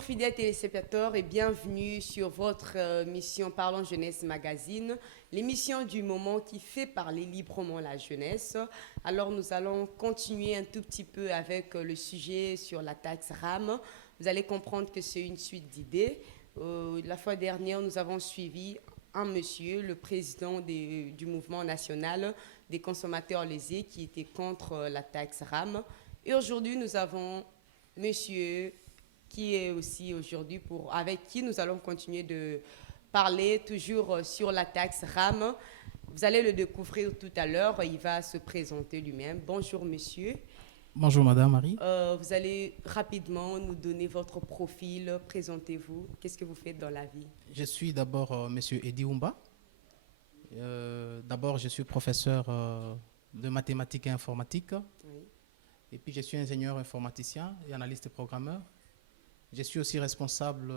Bonjour fidèles téléspectateurs et bienvenue sur votre mission Parlons Jeunesse Magazine, l'émission du moment qui fait parler librement la jeunesse. Alors nous allons continuer un tout petit peu avec le sujet sur la taxe RAM. Vous allez comprendre que c'est une suite d'idées. La fois dernière, nous avons suivi un monsieur, le président du mouvement national des consommateurs lésés qui était contre la taxe RAM. Et aujourd'hui, nous avons monsieur qui est aussi aujourd'hui avec qui nous allons continuer de parler toujours sur la taxe RAM. Vous allez le découvrir tout à l'heure, il va se présenter lui-même. Bonjour monsieur. Bonjour Madame Marie. Vous allez rapidement nous donner votre profil, présentez-vous, qu'est-ce que vous faites dans la vie? Je suis d'abord Monsieur Eddy Oumba. D'abord, je suis professeur de mathématiques et informatique. Oui. Et puis, je suis ingénieur informaticien et analyste programmeur. Je suis aussi responsable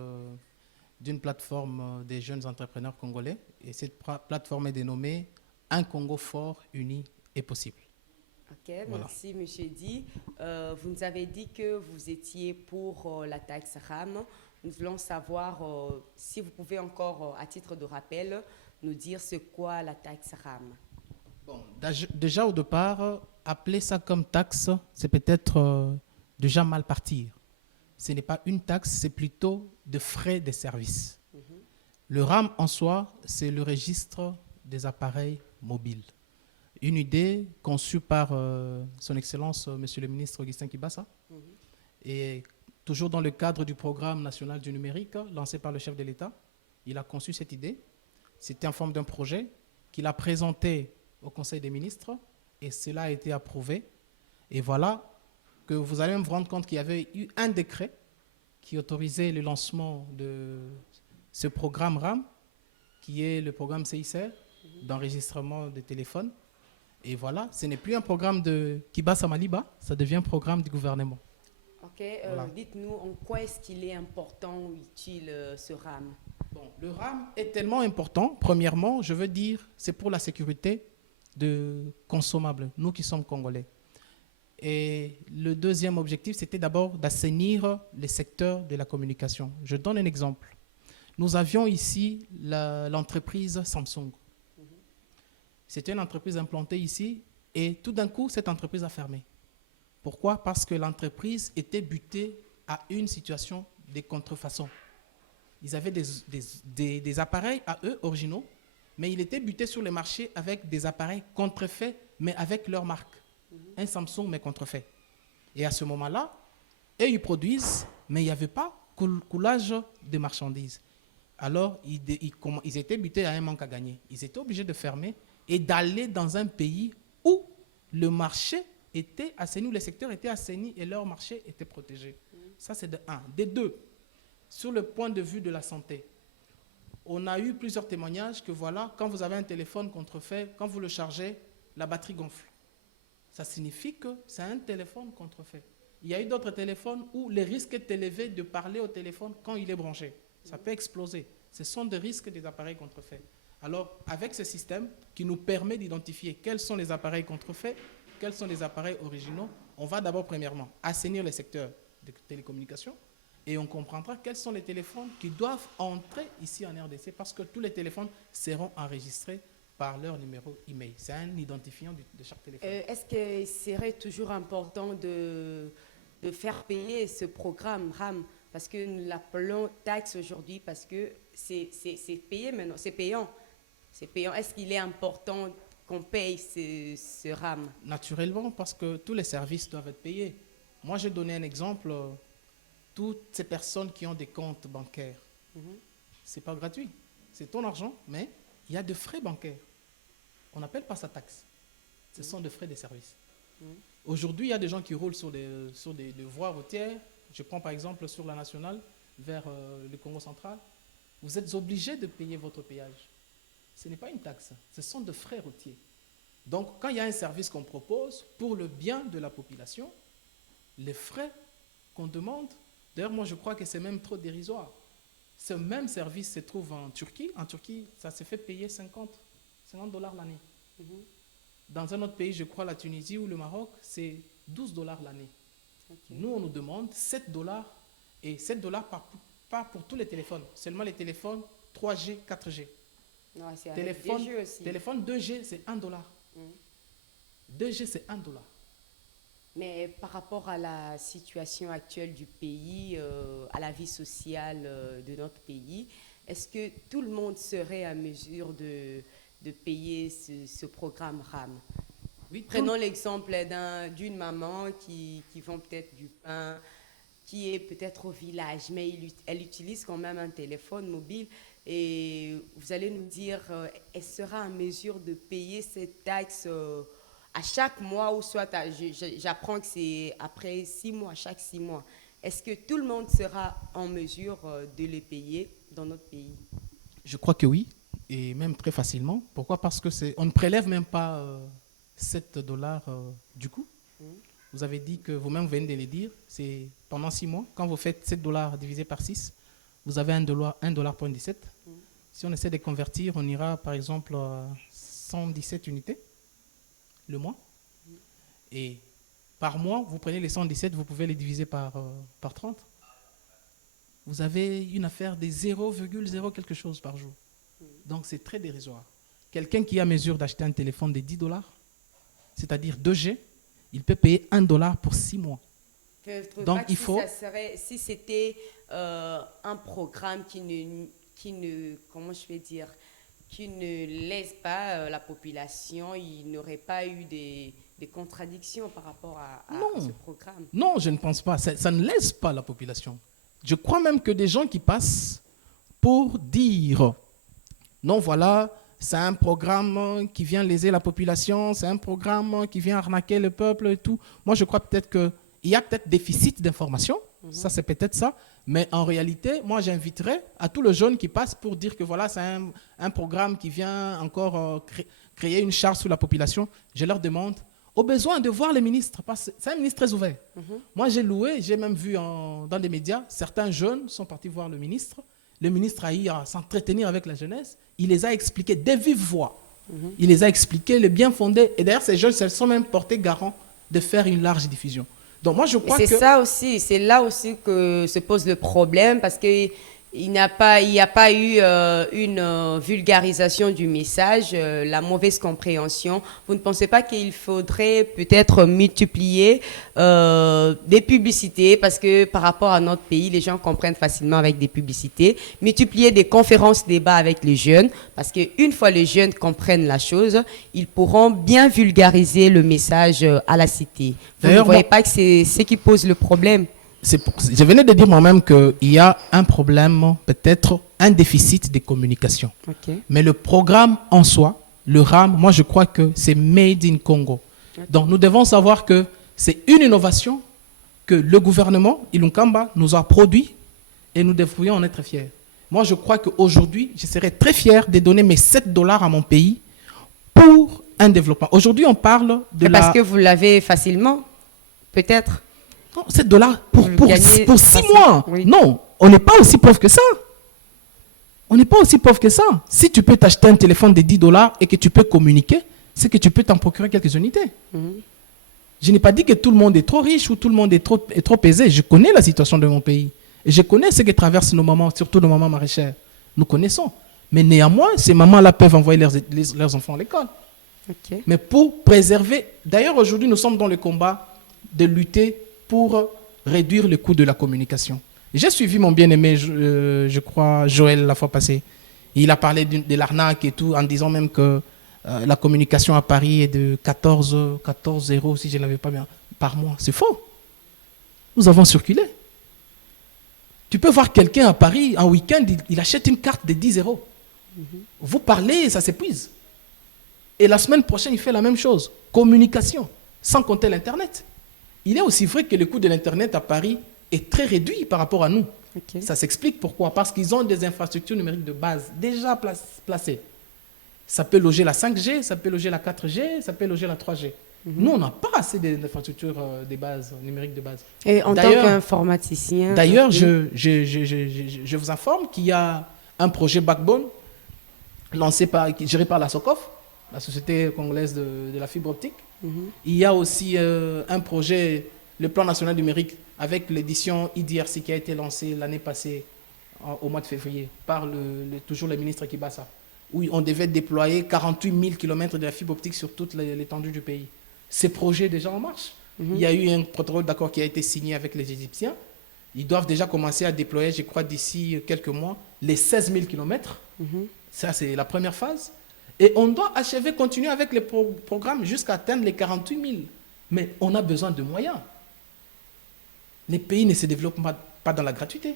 d'une plateforme des jeunes entrepreneurs congolais. Et cette plateforme est dénommée Un Congo fort, uni et possible. Ok, Voilà. merci Monsieur Eddy. Vous nous avez dit que vous étiez pour la taxe RAM. Nous voulons savoir si vous pouvez encore, à titre de rappel, nous dire c'est quoi la taxe RAM. Bon, déjà au départ, appeler ça comme taxe, c'est peut-être déjà mal partir. Ce n'est pas une taxe, c'est plutôt de frais de service. Le RAM en soi, c'est le registre des appareils mobiles. Une idée conçue par son Excellence, Monsieur le ministre Augustin Kibassa, et toujours dans le cadre du programme national du numérique lancé par le chef de l'État. Il a conçu cette idée. C'était en forme d'un projet qu'il a présenté au Conseil des ministres et cela a été approuvé. Et voilà que vous allez même vous rendre compte qu'il y avait eu un décret qui autorisait le lancement de ce programme RAM, qui est le programme CICR d'enregistrement de téléphones. Et voilà, ce n'est plus un programme de Kibassa Maliba, ça devient un programme du gouvernement. Ok, Voilà. dites-nous en quoi est-ce qu'il est important ou utile ce RAM? Bon, le RAM est tellement important. Premièrement, je veux dire, c'est pour la sécurité de consommables, nous qui sommes congolais. Et le deuxième objectif, c'était d'abord d'assainir les secteurs de la communication. Je donne un exemple. Nous avions ici l'entreprise Samsung. C'était une entreprise implantée ici et tout d'un coup, cette entreprise a fermé. Pourquoi? Parce que l'entreprise était butée à une situation de contrefaçon. Ils avaient des appareils à eux, originaux, mais ils étaient butés sur le marché avec des appareils contrefaits, mais avec leur marque. Un Samsung, mais contrefait. Et à ce moment-là, eux, ils produisent, mais il n'y avait pas coulage de marchandises. Alors, ils étaient butés à un manque à gagner. Ils étaient obligés de fermer et d'aller dans un pays où le marché était assaini, où les secteurs étaient assainis et leur marché était protégé. Ça, c'est de un. De deux, sur le point de vue de la santé, on a eu plusieurs témoignages que voilà, quand vous avez un téléphone contrefait, quand vous le chargez, la batterie gonfle. Ça signifie que c'est un téléphone contrefait. Il y a eu d'autres téléphones où le risque est élevé de parler au téléphone quand il est branché. Ça peut exploser. Ce sont des risques des appareils contrefaits. Alors, avec ce système qui nous permet d'identifier quels sont les appareils contrefaits, quels sont les appareils originaux, on va d'abord, premièrement, assainir les secteurs de télécommunications et on comprendra quels sont les téléphones qui doivent entrer ici en RDC parce que tous les téléphones seront enregistrés par leur numéro email. C'est un identifiant de chaque téléphone. Est-ce qu'il serait toujours important de faire payer ce programme RAM? Parce que nous l'appelons taxe aujourd'hui parce que c'est payé maintenant, c'est payant. C'est payant. Est-ce qu'il est important qu'on paye ce RAM? Naturellement, parce que tous les services doivent être payés. Moi, j'ai donné un exemple. Toutes ces personnes qui ont des comptes bancaires, ce n'est pas gratuit. C'est ton argent, mais il y a des frais bancaires. On n'appelle pas ça taxe. Ce sont des frais de service. Aujourd'hui, il y a des gens qui roulent sur des voies routières. Je prends par exemple sur la nationale vers le Congo central. Vous êtes obligé de payer votre péage. Ce n'est pas une taxe, ce sont des frais routiers. Donc, quand il y a un service qu'on propose pour le bien de la population, les frais qu'on demande, d'ailleurs, moi je crois que c'est même trop dérisoire. Ce même service se trouve en Turquie. En Turquie, ça se fait payer 50 dollars l'année. Dans un autre pays, je crois la Tunisie ou le Maroc, c'est 12 dollars l'année. Nous, on nous demande 7 dollars Et 7 dollars pas pour tous les téléphones, seulement les téléphones 3G, 4G. Non, c'est avec 2G aussi. Téléphone 2G, c'est 1 dollar. 2G, c'est 1 dollar. Mais par rapport à la situation actuelle du pays, à la vie sociale de notre pays, est-ce que tout le monde serait à mesure de payer ce programme RAM? Oui, Prenons l'exemple d'une maman qui vend peut-être du pain, qui est peut-être au village, mais elle utilise quand même un téléphone mobile. Et vous allez nous dire, elle sera en mesure de payer cette taxe à chaque mois, ou soit j'apprends que c'est après 6 mois, chaque 6 mois. Est-ce que tout le monde sera en mesure de les payer dans notre pays? Je crois que oui, et même très facilement. Pourquoi? Parce que on ne prélève même pas 7 dollars du coup. Vous avez dit que vous-même venez de le dire, c'est pendant 6 mois. Quand vous faites 7 dollars divisé par 6, vous avez 1,17 $. Si on essaie de convertir, on ira par exemple à 117 unités le mois. Et par mois, vous prenez les 117, vous pouvez les diviser par 30. Vous avez une affaire de 0,0 quelque chose par jour. Donc c'est très dérisoire. Quelqu'un qui a mesure d'acheter un téléphone de 10 dollars, c'est-à-dire 2G, il peut payer 1 dollar pour 6 mois. Donc il faut... Si c'était un programme qui ne, comment je vais dire, qui ne laisse pas la population, il n'aurait pas eu des contradictions par rapport à ce programme. Non, je ne pense pas. Ça ne laisse pas la population. Je crois même que des gens qui passent pour dire, non, voilà, c'est un programme qui vient léser la population, c'est un programme qui vient arnaquer le peuple et tout. Moi, je crois peut-être qu'il y a peut-être déficit d'information. Ça, c'est peut-être ça. Mais en réalité, moi, j'inviterais à tous les jeunes qui passent pour dire que voilà, c'est un programme qui vient encore créer une charge sur la population. Je leur demande, au besoin, de voir les ministres, parce que c'est un ministre très ouvert. Moi, j'ai même vu dans des médias, certains jeunes sont partis voir le ministre. Le ministre a eu à s'entretenir avec la jeunesse. Il les a expliqués de vive voix. Il les a expliqués, le bien fondé. Et d'ailleurs, ces jeunes se sont même portés garants de faire une large diffusion. Donc moi, je crois que... C'est là aussi que se pose le problème, parce qu'il n'y a pas eu une vulgarisation du message, la mauvaise compréhension. Vous ne pensez pas qu'il faudrait peut-être multiplier des publicités, parce que par rapport à notre pays, les gens comprennent facilement avec des publicités, multiplier des conférences débats avec les jeunes, parce qu'une fois les jeunes comprennent la chose, ils pourront bien vulgariser le message à la cité. Vous ne voyez pas que c'est ce qui pose le problème? Je venais de dire moi-même qu'il y a un problème, peut-être un déficit de communication. Mais le programme en soi, le RAM, moi je crois que c'est made in Congo. Donc nous devons savoir que c'est une innovation que le gouvernement, Ilunkamba, nous a produit et nous devrions en être fiers. Moi je crois qu'aujourd'hui, je serais très fier de donner mes 7 dollars à mon pays pour un développement. Aujourd'hui on parle de Parce que vous l'avez facilement, peut-être. Non, 7 dollars pour 6 mois. Oui. Non, on n'est pas aussi pauvre que ça. On n'est pas aussi pauvre que ça. Si tu peux t'acheter un téléphone de 10 dollars et que tu peux communiquer, c'est que tu peux t'en procurer quelques unités. Je n'ai pas dit que tout le monde est trop riche ou tout le monde est trop aisé. Je connais la situation de mon pays. Et je connais ce que traversent nos mamans, surtout nos mamans maraîchères. Nous connaissons. Mais néanmoins, ces mamans-là peuvent envoyer leurs enfants à l'école. Mais pour préserver... D'ailleurs, aujourd'hui, nous sommes dans le combat de lutter pour réduire le coût de la communication. J'ai suivi mon bien-aimé, je crois, Joël, la fois passée. Il a parlé de l'arnaque et tout, en disant même que la communication à Paris est de 14 euros, si je ne l'avais pas bien, par mois. C'est faux. Nous avons circulé. Tu peux voir quelqu'un à Paris, en week-end, il achète une carte de 10 euros. Vous parlez, ça s'épuise. Et la semaine prochaine, il fait la même chose. Communication, sans compter l'Internet. Il est aussi vrai que le coût de l'Internet à Paris est très réduit par rapport à nous. Ça s'explique pourquoi. Parce qu'ils ont des infrastructures numériques de base déjà placées. Ça peut loger la 5G, ça peut loger la 4G, ça peut loger la 3G. Nous, on n'a pas assez d'infrastructures de base, numériques de base. Et en tant qu'informaticien... D'ailleurs, je vous informe qu'il y a un projet Backbone géré par la SOCOF, la Société congolaise de la fibre optique. Il y a aussi un projet, le plan national numérique avec l'édition IDRC qui a été lancée l'année passée, au mois de février, par toujours le ministre Kibasa, où on devait déployer 48 000 km de la fibre optique sur toute l'étendue du pays. Ces projets déjà en marche. Il y a eu un protocole d'accord qui a été signé avec les Égyptiens. Ils doivent déjà commencer à déployer, je crois, d'ici quelques mois, les 16 000 km. Ça, c'est la première phase. Et on doit achever, continuer avec les programmes jusqu'à atteindre les 48 000. Mais on a besoin de moyens. Les pays ne se développent pas dans la gratuité.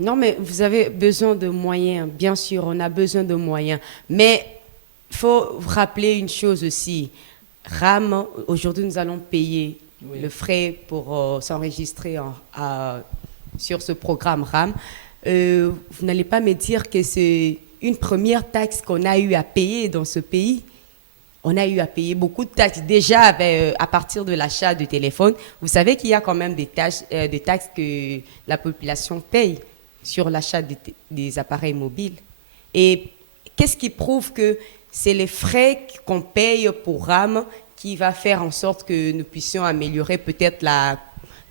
Non, mais vous avez besoin de moyens. Bien sûr, on a besoin de moyens. Mais il faut vous rappeler une chose aussi. RAM, aujourd'hui, nous allons payer le frais pour s'enregistrer sur ce programme RAM. Vous n'allez pas me dire que c'est une première taxe qu'on a eu à payer dans ce pays. On a eu à payer beaucoup de taxes. Déjà, à partir de l'achat de téléphone, vous savez qu'il y a quand même des taxes que la population paye sur l'achat des appareils mobiles. Et qu'est-ce qui prouve que c'est les frais qu'on paye pour RAM qui va faire en sorte que nous puissions améliorer peut-être la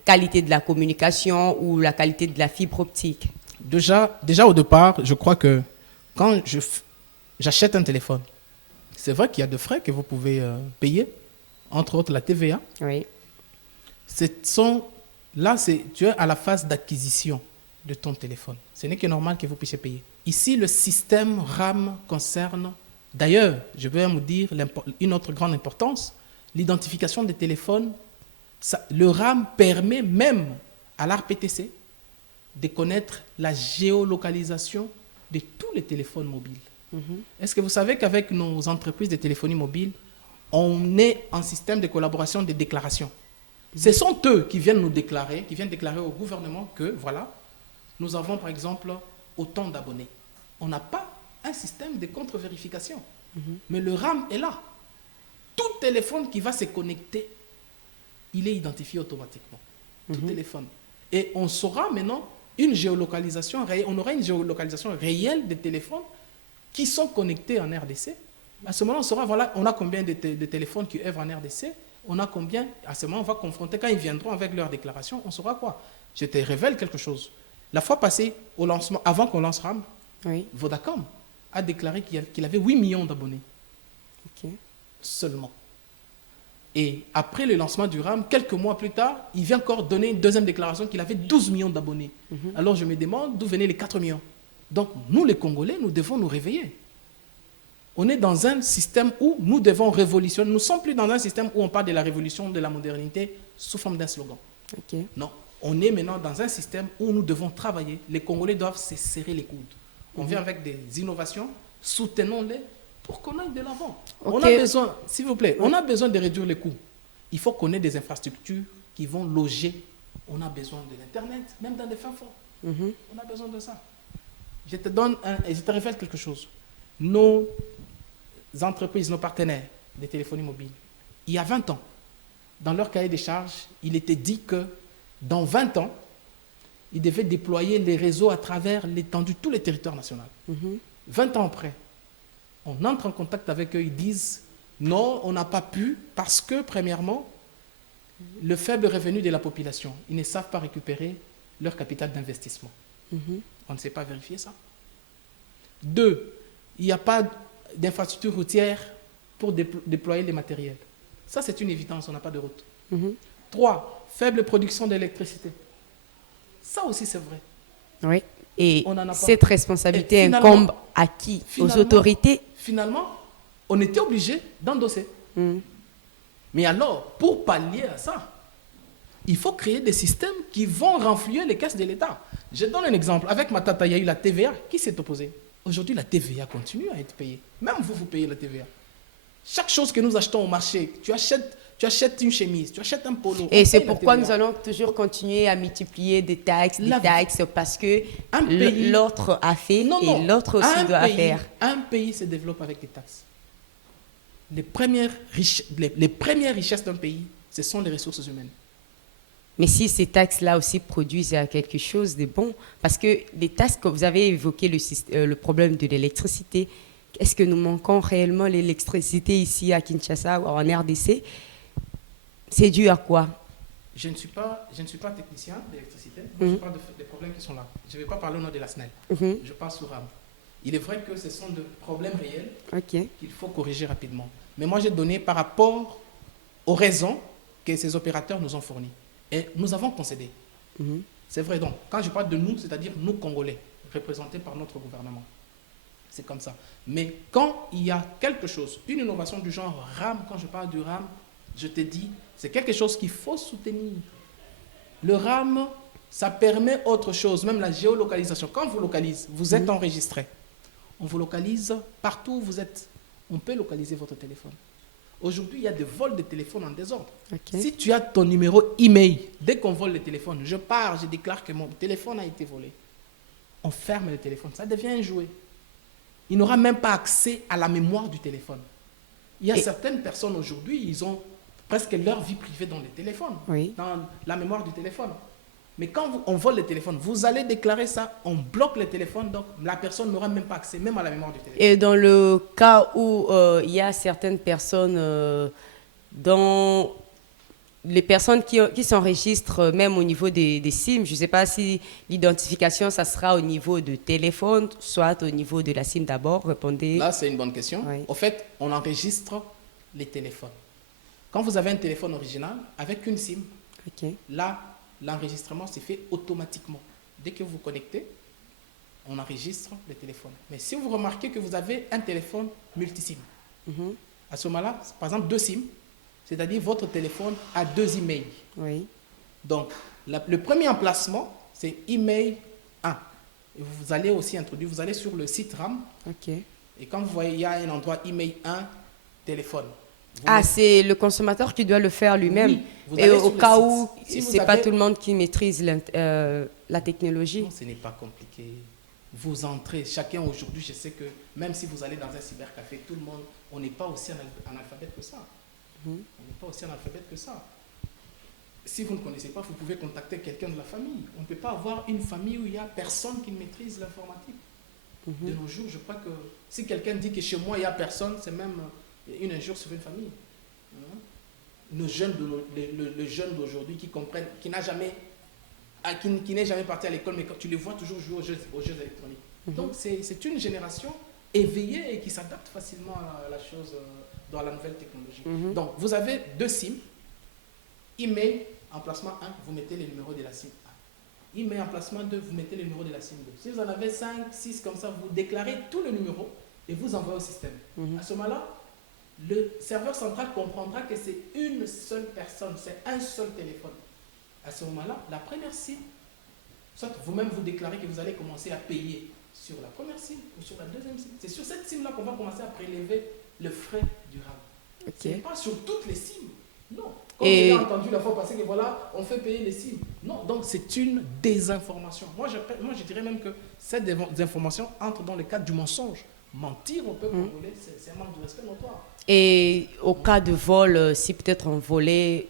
qualité de la communication ou la qualité de la fibre optique? Déjà au départ, je crois que quand j'achète un téléphone, c'est vrai qu'il y a des frais que vous pouvez payer, entre autres la TVA. Oui. Tu es à la phase d'acquisition de ton téléphone. Ce n'est que normal que vous puissiez payer. Ici, le système RAM concerne, d'ailleurs, je vais vous dire une autre grande importance, l'identification des téléphones. Le RAM permet même à l'ARPTC de connaître la géolocalisation de tous les téléphones mobiles. Est-ce que vous savez qu'avec nos entreprises de téléphonie mobile, on est en système de collaboration de déclaration? Ce sont eux qui viennent nous déclarer, qui viennent déclarer au gouvernement que, voilà, nous avons par exemple autant d'abonnés. On n'a pas un système de contre-vérification. Mais le RAM est là. Tout téléphone qui va se connecter, il est identifié automatiquement. Tout téléphone. Et on saura maintenant une géolocalisation réelle. On aura une géolocalisation réelle des téléphones qui sont connectés en RDC. À ce moment, on saura, voilà, on a combien de téléphones qui œuvrent en RDC. On a combien. À ce moment, on va confronter, quand ils viendront avec leur déclaration, on saura quoi. Je te révèle quelque chose. La fois passée, au lancement, avant qu'on lance RAM, Vodacom a déclaré qu'il avait 8 millions d'abonnés. Seulement. Et après le lancement du RAM, quelques mois plus tard, il vient encore donner une deuxième déclaration qu'il avait 12 millions d'abonnés. Alors je me demande d'où venaient les 4 millions. Donc nous, les Congolais, nous devons nous réveiller. On est dans un système où nous devons révolutionner. Nous ne sommes plus dans un système où on parle de la révolution de la modernité sous forme d'un slogan. Non, on est maintenant dans un système où nous devons travailler. Les Congolais doivent se serrer les coudes. On vient avec des innovations, soutenons-les pour qu'on aille de l'avant. On a besoin, s'il vous plaît, on a besoin de réduire les coûts. Il faut qu'on ait des infrastructures qui vont loger. On a besoin de l'Internet, même dans les fins fonds. On a besoin de ça. Je te révèle quelque chose. Nos entreprises, nos partenaires des téléphonies mobiles, il y a 20 ans, dans leur cahier des charges, il était dit que dans 20 ans, ils devaient déployer les réseaux à travers l'étendue, tous les territoires nationaux. 20 ans après, on entre en contact avec eux, ils disent non, on n'a pas pu parce que, premièrement, le faible revenu de la population, ils ne savent pas récupérer leur capital d'investissement. On ne sait pas vérifier ça. 2, il n'y a pas d'infrastructure routière pour déployer les matériels. Ça, c'est une évidence, on n'a pas de route. 3, faible production d'électricité. Ça aussi, c'est vrai. Oui. Et cette responsabilité incombe à qui? Aux autorités? Finalement, on était obligé d'endosser. Mais alors, pour pallier à ça, il faut créer des systèmes qui vont renflouer les caisses de l'État. Je donne un exemple. Avec Matata, il y a eu la TVA. Qui s'est opposé? Aujourd'hui, la TVA continue à être payée. Même vous payez la TVA. Chaque chose que nous achetons au marché, tu achètes une chemise, tu achètes un polo. Et c'est pourquoi nous allons toujours continuer à multiplier des taxes, parce que l'autre a fait et l'autre aussi doit faire. Un pays se développe avec des taxes. Les premières richesses d'un pays, ce sont les ressources humaines. Mais si ces taxes-là aussi produisent quelque chose de bon, parce que les taxes, que vous avez évoqué le problème de l'électricité, est-ce que nous manquons réellement l'électricité ici à Kinshasa ou en RDC? C'est dû à quoi? Je ne suis pas technicien d'électricité. Je parle des problèmes qui sont là. Je ne vais pas parler au nom de la SNEL. Je parle sur RAM. Il est vrai que ce sont des problèmes réels qu'il faut corriger rapidement. Mais moi, j'ai donné par rapport aux raisons que ces opérateurs nous ont fournies. Et nous avons concédé. C'est vrai. Donc, quand je parle de nous, c'est-à-dire nous, Congolais, représentés par notre gouvernement. C'est comme ça. Mais quand il y a quelque chose, une innovation du genre RAM, quand je parle du RAM, je te dis, c'est quelque chose qu'il faut soutenir. Le RAM, ça permet autre chose, même la géolocalisation. Quand on vous localise, vous êtes enregistré. On vous localise partout où vous êtes. On peut localiser votre téléphone. Aujourd'hui, il y a des vols de téléphone en désordre. Si tu as ton numéro email, dès qu'on vole le téléphone, je pars, je déclare que mon téléphone a été volé. On ferme le téléphone, ça devient un jouet. Il n'aura même pas accès à la mémoire du téléphone. Il y a certaines personnes aujourd'hui, ils ont presque leur vie privée dans les téléphones, dans la mémoire du téléphone. Mais quand on vole le téléphone, vous allez déclarer ça, on bloque le téléphone, donc la personne n'aura même pas accès, même à la mémoire du téléphone. Et dans le cas où il y a certaines personnes, dont les personnes qui s'enregistrent même au niveau des SIM, je ne sais pas si l'identification, ça sera au niveau de téléphone, soit au niveau de la SIM d'abord, répondez. Là, c'est une bonne question. Au fait, on enregistre les téléphones. Quand vous avez un téléphone original, avec une SIM, là, l'enregistrement se fait automatiquement. Dès que vous vous connectez, on enregistre le téléphone. Mais si vous remarquez que vous avez un téléphone multi-SIM, à ce moment-là, par exemple 2 SIM, c'est-à-dire votre téléphone a 2 emails. Donc, le premier emplacement, c'est email 1. Et vous allez aussi introduire, vous allez sur le site RAM. Et quand vous voyez, il y a un endroit email 1, téléphone. C'est le consommateur qui doit le faire lui-même. Et au cas où ce n'est pas tout le monde qui maîtrise la technologie. Non, ce n'est pas compliqué. Vous entrez, chacun aujourd'hui, je sais que même si vous allez dans un cybercafé, tout le monde, on n'est pas aussi analphabète que ça. On n'est pas aussi analphabète que ça. Si vous ne connaissez pas, vous pouvez contacter quelqu'un de la famille. On ne peut pas avoir une famille où il n'y a personne qui maîtrise l'informatique. De nos jours, je crois que si quelqu'un dit que chez moi, il n'y a personne, c'est même une injure sur une famille. Le jeune d'aujourd'hui qui comprennent, qui n'est jamais parti à l'école, mais quand tu les vois toujours jouer aux jeux électroniques. Donc c'est une génération éveillée et qui s'adapte facilement à la chose dans la nouvelle technologie. Donc vous avez 2 SIM, email, emplacement 1, vous mettez le numéro de la SIM 1. Email, emplacement 2, vous mettez le numéro de la SIM 2. Si vous en avez 5, 6 comme ça, vous déclarez tout le numéro et vous envoyez au système. À ce moment-là, le serveur central comprendra que c'est une seule personne, c'est un seul téléphone. À ce moment-là, la première SIM, soit vous-même vous déclarez que vous allez commencer à payer sur la première SIM ou sur la deuxième SIM. C'est sur cette SIM-là qu'on va commencer à prélever le frais du RAM. Ce n'est pas sur toutes les SIM. Non. Comme j'ai entendu la fois passée que voilà, on fait payer les SIM. Non, donc c'est une désinformation. Moi, je dirais même que cette désinformation entre dans le cadre du mensonge. Mentir au peuple congolais, c'est un manque de respect notoire. Et au cas de vol, si peut-être on volait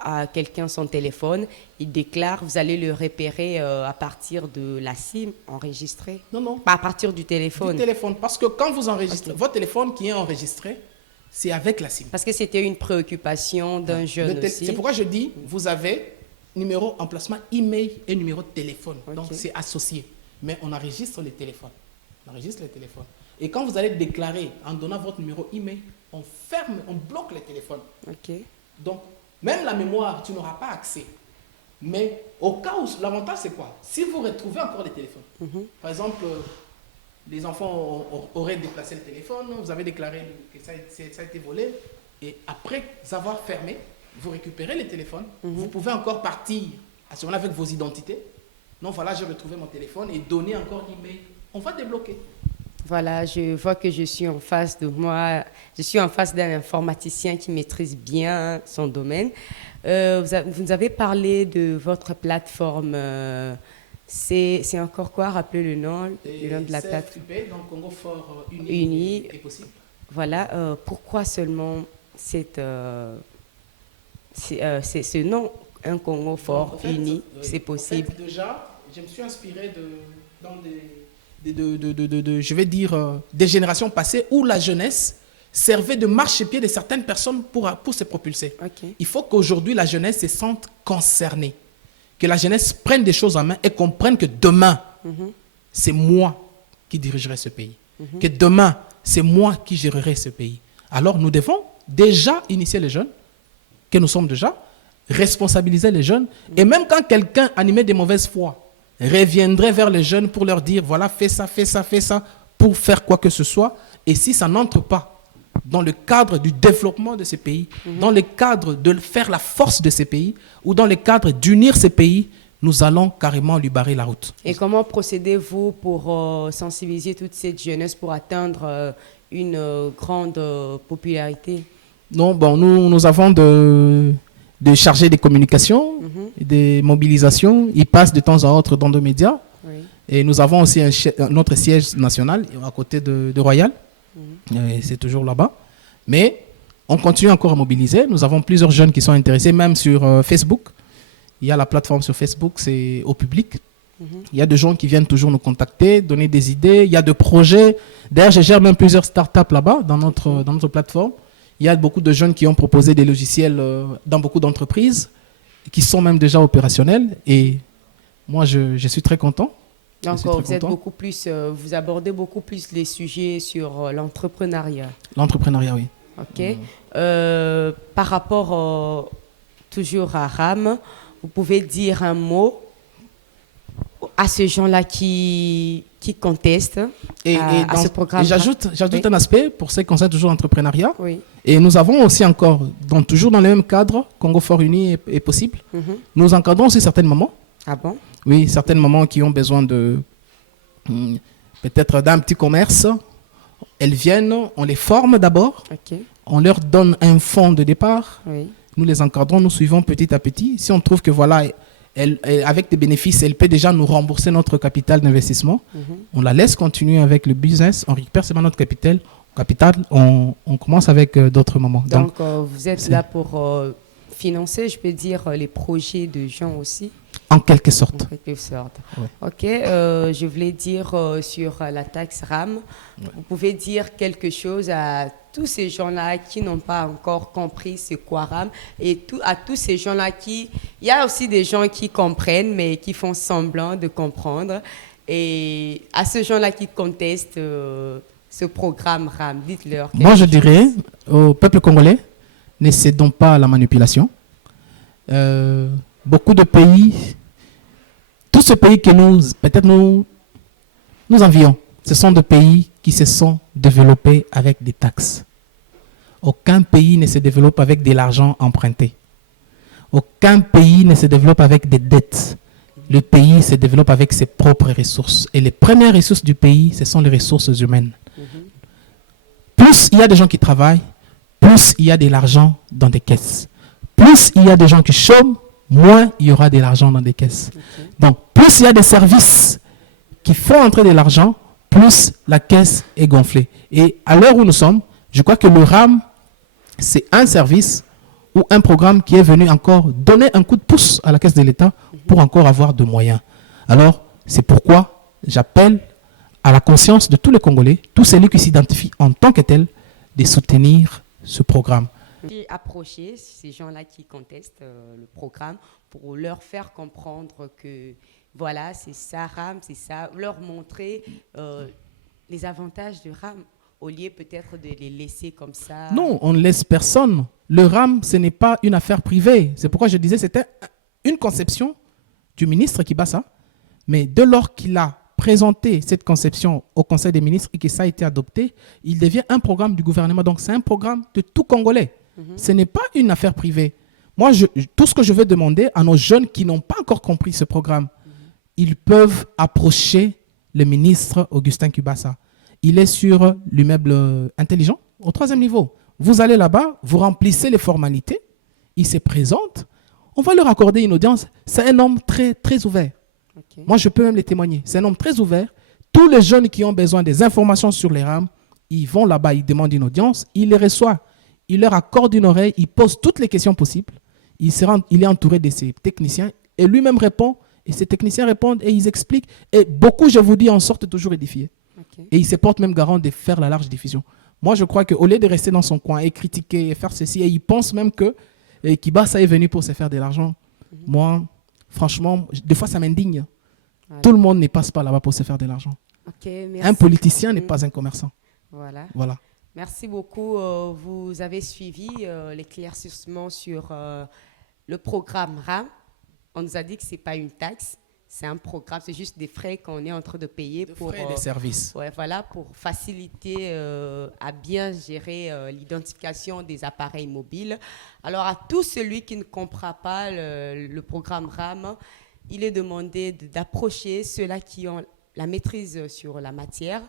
à quelqu'un son téléphone, il déclare, vous allez le repérer à partir de la SIM enregistrée? Non. Pas à partir du téléphone. Du téléphone, parce que quand vous enregistrez, votre téléphone qui est enregistré, c'est avec la SIM. Parce que c'était une préoccupation d'un jeune aussi. C'est pourquoi je dis, vous avez numéro, emplacement, email et numéro de téléphone. Donc c'est associé. Mais on enregistre les téléphones. Et quand vous allez déclarer en donnant votre numéro email, on ferme, on bloque les téléphones. Donc, même la mémoire, tu n'auras pas accès. Mais au cas où, l'avantage c'est quoi? Si vous retrouvez encore les téléphones, par exemple, les enfants auraient déplacé le téléphone, vous avez déclaré que ça a été volé, et après avoir fermé, vous récupérez les téléphones, vous pouvez encore partir à ce moment-là avec vos identités. Non, voilà, j'ai retrouvé mon téléphone et donner encore email. On va débloquer. Voilà, je vois que je suis en face de moi. Je suis en face d'un informaticien qui maîtrise bien son domaine. Vous nous avez parlé de votre plateforme. C'est encore quoi? Rappelez le nom de la plateforme. Donc Congo Fort Uni est possible. Voilà. Pourquoi seulement ce nom, un Congo Fort Uni, c'est possible? En fait, déjà, je me suis inspiré je vais dire, des générations passées où la jeunesse servait de marchepied de certaines personnes pour se propulser. Ok. Il faut qu'aujourd'hui, la jeunesse se sente concernée. Que la jeunesse prenne des choses en main et comprenne que demain, c'est moi qui dirigerai ce pays. Que demain, c'est moi qui gérerai ce pays. Alors, nous devons déjà initier les jeunes, que nous sommes déjà, responsabiliser les jeunes. Et même quand quelqu'un animé de mauvaise foi reviendrait vers les jeunes pour leur dire, voilà, fais ça, pour faire quoi que ce soit. Et si ça n'entre pas dans le cadre du développement de ces pays, dans le cadre de faire la force de ces pays, ou dans le cadre d'unir ces pays, nous allons carrément lui barrer la route. Et comment procédez-vous pour sensibiliser toute cette jeunesse pour atteindre une grande popularité? Non, bon, nous avons des chargés de communication, des mobilisations. Ils passent de temps à autre dans nos médias. Oui. Et nous avons aussi notre siège national à côté de Royal. C'est toujours là-bas. Mais on continue encore à mobiliser. Nous avons plusieurs jeunes qui sont intéressés, même sur Facebook. Il y a la plateforme sur Facebook, c'est au public. Il y a des gens qui viennent toujours nous contacter, donner des idées. Il y a des projets. D'ailleurs, je gère même plusieurs startups là-bas, dans notre plateforme. Il y a beaucoup de jeunes qui ont proposé des logiciels dans beaucoup d'entreprises, qui sont même déjà opérationnels. Et moi, je suis très content. Donc, vous êtes beaucoup plus, vous abordez beaucoup plus les sujets sur l'entrepreneuriat. L'entrepreneuriat, oui. OK. Par rapport toujours à RAM, vous pouvez dire un mot à ces gens-là qui contestent à ce programme. J'ajoute oui. un aspect pour ceux qui concernent toujours l'entrepreneuriat. Oui. Et nous avons aussi encore, toujours dans le même cadre, Congo Fort Uni est possible, nous encadrons aussi certaines mamans. Ah bon? Oui, certaines mamans qui ont besoin de peut-être d'un petit commerce. Elles viennent, on les forme d'abord, on leur donne un fonds de départ, nous les encadrons, nous suivons petit à petit. Si on trouve que voilà, avec des bénéfices, elle peut déjà nous rembourser notre capital d'investissement, on la laisse continuer avec le business, on récupère seulement notre capital, on commence avec d'autres mamans. Donc vous êtes là pour financer, je peux dire, les projets de gens aussi? En quelque sorte. En quelque sorte. Ouais. Ok, je voulais dire sur la taxe RAM, vous pouvez dire quelque chose à tous ces gens-là qui n'ont pas encore compris c'est quoi RAM et à tous ces gens-là il y a aussi des gens qui comprennent mais qui font semblant de comprendre et à ces gens-là qui contestent ce programme RAM, dites-leur. Moi je dirais au peuple congolais, ne cédons pas à la manipulation. Beaucoup de pays, tous ces pays que nous envions, ce sont des pays qui se sont développés avec des taxes. Aucun pays ne se développe avec de l'argent emprunté. Aucun pays ne se développe avec des dettes. Le pays se développe avec ses propres ressources. Et les premières ressources du pays, ce sont les ressources humaines. Plus il y a des gens qui travaillent, plus il y a de l'argent dans des caisses. Plus il y a des gens qui chôment, moins il y aura de l'argent dans des caisses. Donc, plus il y a des services qui font entrer de l'argent, plus la caisse est gonflée. Et à l'heure où nous sommes, je crois que le RAM, c'est un service ou un programme qui est venu encore donner un coup de pouce à la caisse de l'État pour encore avoir de moyens. Alors, c'est pourquoi j'appelle à la conscience de tous les Congolais, tous celui qui s'identifient en tant que tel, de soutenir ce programme. Approcher ces gens-là qui contestent le programme pour leur faire comprendre que voilà, c'est ça RAM, c'est ça, leur montrer les avantages de RAM au lieu peut-être de les laisser comme ça. Non, on ne laisse personne. Le RAM, ce n'est pas une affaire privée. C'est pourquoi je disais c'était une conception du ministre Kibasa, mais dès lors qu'il a présenté cette conception au Conseil des ministres et que ça a été adopté, il devient un programme du gouvernement. Donc c'est un programme de tout Congolais. Ce n'est pas une affaire privée. Moi, tout ce que je veux demander à nos jeunes qui n'ont pas encore compris ce programme, ils peuvent approcher le ministre Augustin Kibasa. Il est sur l'immeuble intelligent, au 3e niveau. Vous allez là-bas, vous remplissez les formalités, il se présente, on va leur accorder une audience. C'est un homme très, très ouvert. Moi, je peux même les témoigner. C'est un homme très ouvert. Tous les jeunes qui ont besoin des informations sur les RAM, ils vont là-bas, ils demandent une audience, il les reçoit. Il leur accorde une oreille, il pose toutes les questions possibles. Il est entouré de ses techniciens et lui-même répond. Et ces techniciens répondent et ils expliquent. Et beaucoup, je vous dis, en sortent toujours édifiés. Et ils se portent même garant de faire la large diffusion. Moi, je crois qu'au lieu de rester dans son coin et critiquer et faire ceci, et il pense même que Kibasa est venu pour se faire de l'argent. Moi, franchement, des fois, ça m'indigne. Voilà. Tout le monde ne passe pas là-bas pour se faire de l'argent. Ok, merci. Un politicien n'est pas un commerçant. Voilà. Voilà. Merci beaucoup. Vous avez suivi l'éclaircissement sur le programme RAM. On nous a dit que ce n'est pas une taxe, c'est un programme, c'est juste des frais qu'on est en train de payer pour des services. Ouais, voilà, pour faciliter à bien gérer l'identification des appareils mobiles. Alors, à tout celui qui ne comprend pas le programme RAM, il est demandé d'approcher ceux-là qui ont la maîtrise sur la matière.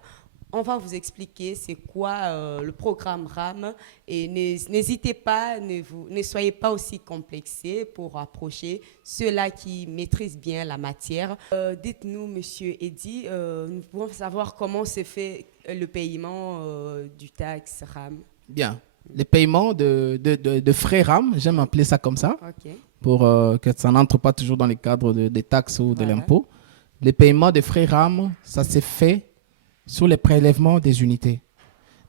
On va vous expliquer c'est quoi le programme RAM et n'hésitez pas, ne soyez pas aussi complexés pour approcher ceux-là qui maîtrisent bien la matière. Dites-nous, Monsieur Eddy, nous pouvons savoir comment se fait le paiement du taxe RAM. Bien. Les paiements de frais RAM, j'aime appeler ça comme ça, Okay. pour que ça n'entre pas toujours dans les cadres des taxes ou de l'impôt. Les paiements de frais RAM, ça s'est fait sur les prélèvements des unités.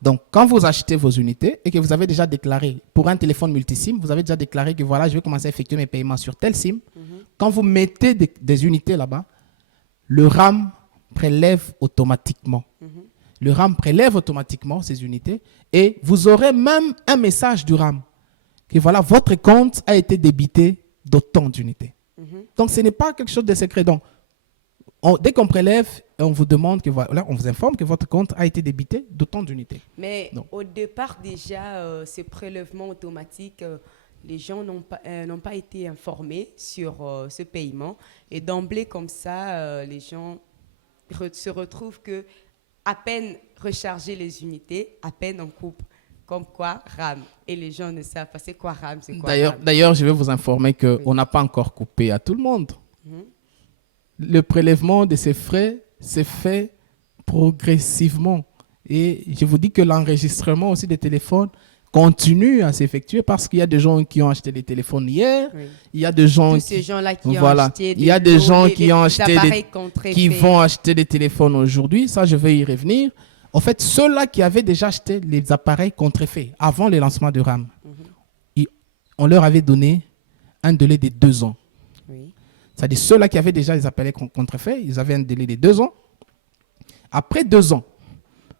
Donc, quand vous achetez vos unités et que vous avez déjà déclaré, pour un téléphone multisim, vous avez déjà déclaré que voilà, je vais commencer à effectuer mes paiements sur tel SIM. Quand vous mettez des unités là-bas, le RAM prélève automatiquement. Le RAM prélève automatiquement ces unités et vous aurez même un message du RAM que voilà, votre compte a été débité d'autant d'unités. Donc, ce n'est pas quelque chose de secret. Donc, dès qu'on prélève, on vous demande que voilà, on vous informe que votre compte a été débité d'autant d'unités. Mais au départ, déjà, ces prélèvements automatiques, les gens n'ont pas été informés sur ce paiement. Et d'emblée, comme ça, les gens se retrouvent que à peine recharger les unités, à peine on coupe. Comme quoi, RAM. Et les gens ne savent pas c'est quoi RAM, c'est quoi RAM. D'ailleurs, je vais vous informer qu'on n'a pas encore coupé à tout le monde. Le prélèvement de ces frais s'est fait progressivement. Et je vous dis que l'enregistrement aussi des téléphones continue à s'effectuer parce qu'il y a des gens qui ont acheté des téléphones hier. Il y a des gens tous ces gens-là qui ont acheté il y a des gens qui ont acheté qui vont vont acheter des téléphones aujourd'hui. Ça, je vais y revenir. En fait, ceux-là qui avaient déjà acheté les appareils contrefaits avant le lancement de RAM, on leur avait donné un délai de 2 ans. Oui. C'est-à-dire ceux-là qui avaient déjà les appareils contrefaits, ils avaient un délai de 2 ans. Après 2 ans,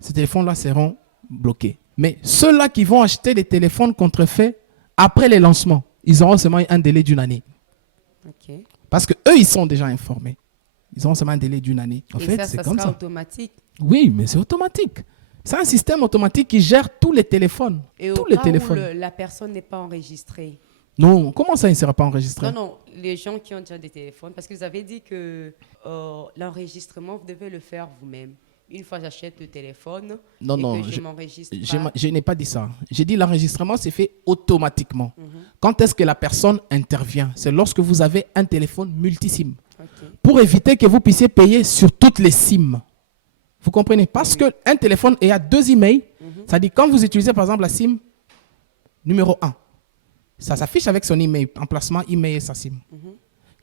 ces téléphones-là seront bloqués. Mais ceux-là qui vont acheter les téléphones contrefaits après les lancements, ils auront seulement un délai d'1 année. Okay. Parce qu'eux, ils sont déjà informés. Ils auront seulement un délai d'1 année. En fait, c'est comme ça. Automatique. Oui, mais c'est automatique. C'est un système automatique qui gère tous les téléphones. Et tous au les cas téléphones. où la personne n'est pas enregistrée. Non, comment ça, il ne sera pas enregistré? Non, les gens qui ont déjà des téléphones, parce que vous avez dit que l'enregistrement, vous devez le faire vous-même. Une fois j'achète le téléphone que je m'enregistre pas. Je n'ai pas dit ça. J'ai dit l'enregistrement c'est fait automatiquement. Quand est-ce que la personne intervient? C'est lorsque vous avez un téléphone multisim. Pour éviter que vous puissiez payer sur toutes les SIM. Vous comprenez? Parce qu'un téléphone a 2 emails. C'est-à-dire quand vous utilisez par exemple la SIM numéro 1, ça s'affiche avec son email, emplacement email et sa SIM.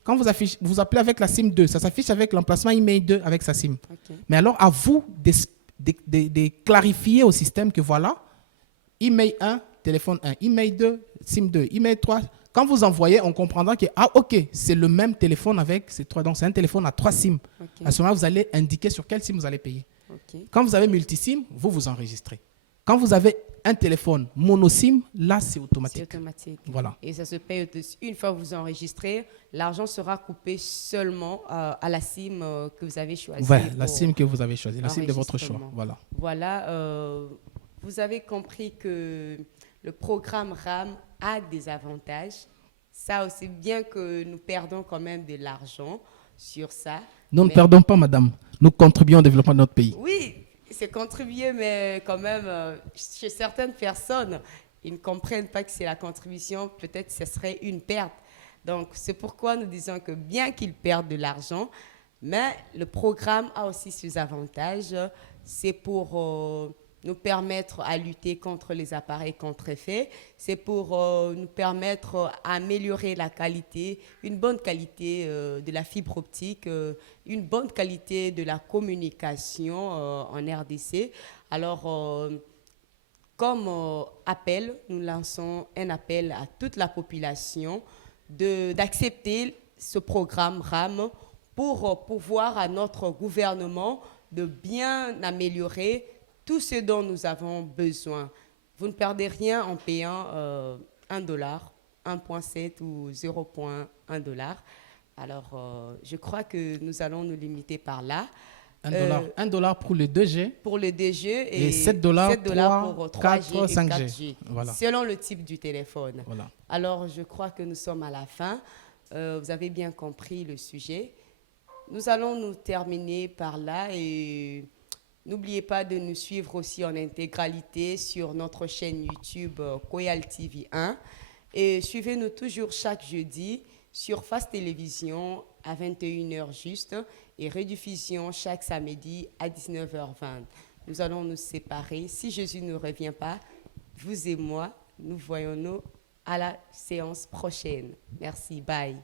Quand vous appelez avec la SIM 2, ça s'affiche avec l'emplacement email 2 avec sa SIM. Mais alors, à vous de clarifier au système que voilà, email 1, téléphone 1, email 2, SIM 2, email 3. Quand vous envoyez, on comprendra que, ok, c'est le même téléphone avec ces 3. Donc, c'est un téléphone à 3 SIM. À ce moment-là, vous allez indiquer sur quelle SIM vous allez payer. Quand vous avez multi-SIM, vous enregistrez. Quand vous avez un téléphone mono-SIM, là, c'est automatique. C'est automatique. Voilà. Et ça se paye une fois que vous enregistrez, l'argent sera coupé seulement à la SIM que vous avez choisie. Ouais, la SIM que vous avez choisie, la SIM de votre choix. Voilà. Voilà, vous avez compris que le programme RAM a des avantages. Ça aussi, bien que nous perdons quand même de l'argent sur ça. Nous ne perdons pas, madame. Nous contribuons au développement de notre pays. Oui, c'est contribuer, mais quand même, chez certaines personnes, ils ne comprennent pas que c'est la contribution. Peut-être que ce serait une perte. Donc, c'est pourquoi nous disons que bien qu'ils perdent de l'argent, mais le programme a aussi ses avantages. C'est pour nous permettre à lutter contre les appareils contrefaits. C'est pour nous permettre à améliorer la qualité, une bonne qualité de la fibre optique, une bonne qualité de la communication en RDC. Alors, comme appel, nous lançons un appel à toute la population d'accepter ce programme RAM pour pouvoir à notre gouvernement de bien améliorer tout ce dont nous avons besoin. Vous ne perdez rien en payant $1, 1,7 ou 0,1 $. Alors, je crois que nous allons nous limiter par là. $1 pour le 2G. Pour le 2G et $7 pour 4, 3G et 5G. 4G, Voilà. selon le type du téléphone. Voilà. Alors, je crois que nous sommes à la fin. Vous avez bien compris le sujet. Nous allons nous terminer par là et n'oubliez pas de nous suivre aussi en intégralité sur notre chaîne YouTube Koyal TV 1 et suivez-nous toujours chaque jeudi sur Face Télévision à 21h juste et rediffusion chaque samedi à 19h20. Nous allons nous séparer. Si Jésus ne revient pas, vous et moi, nous voyons-nous à la séance prochaine. Merci, bye.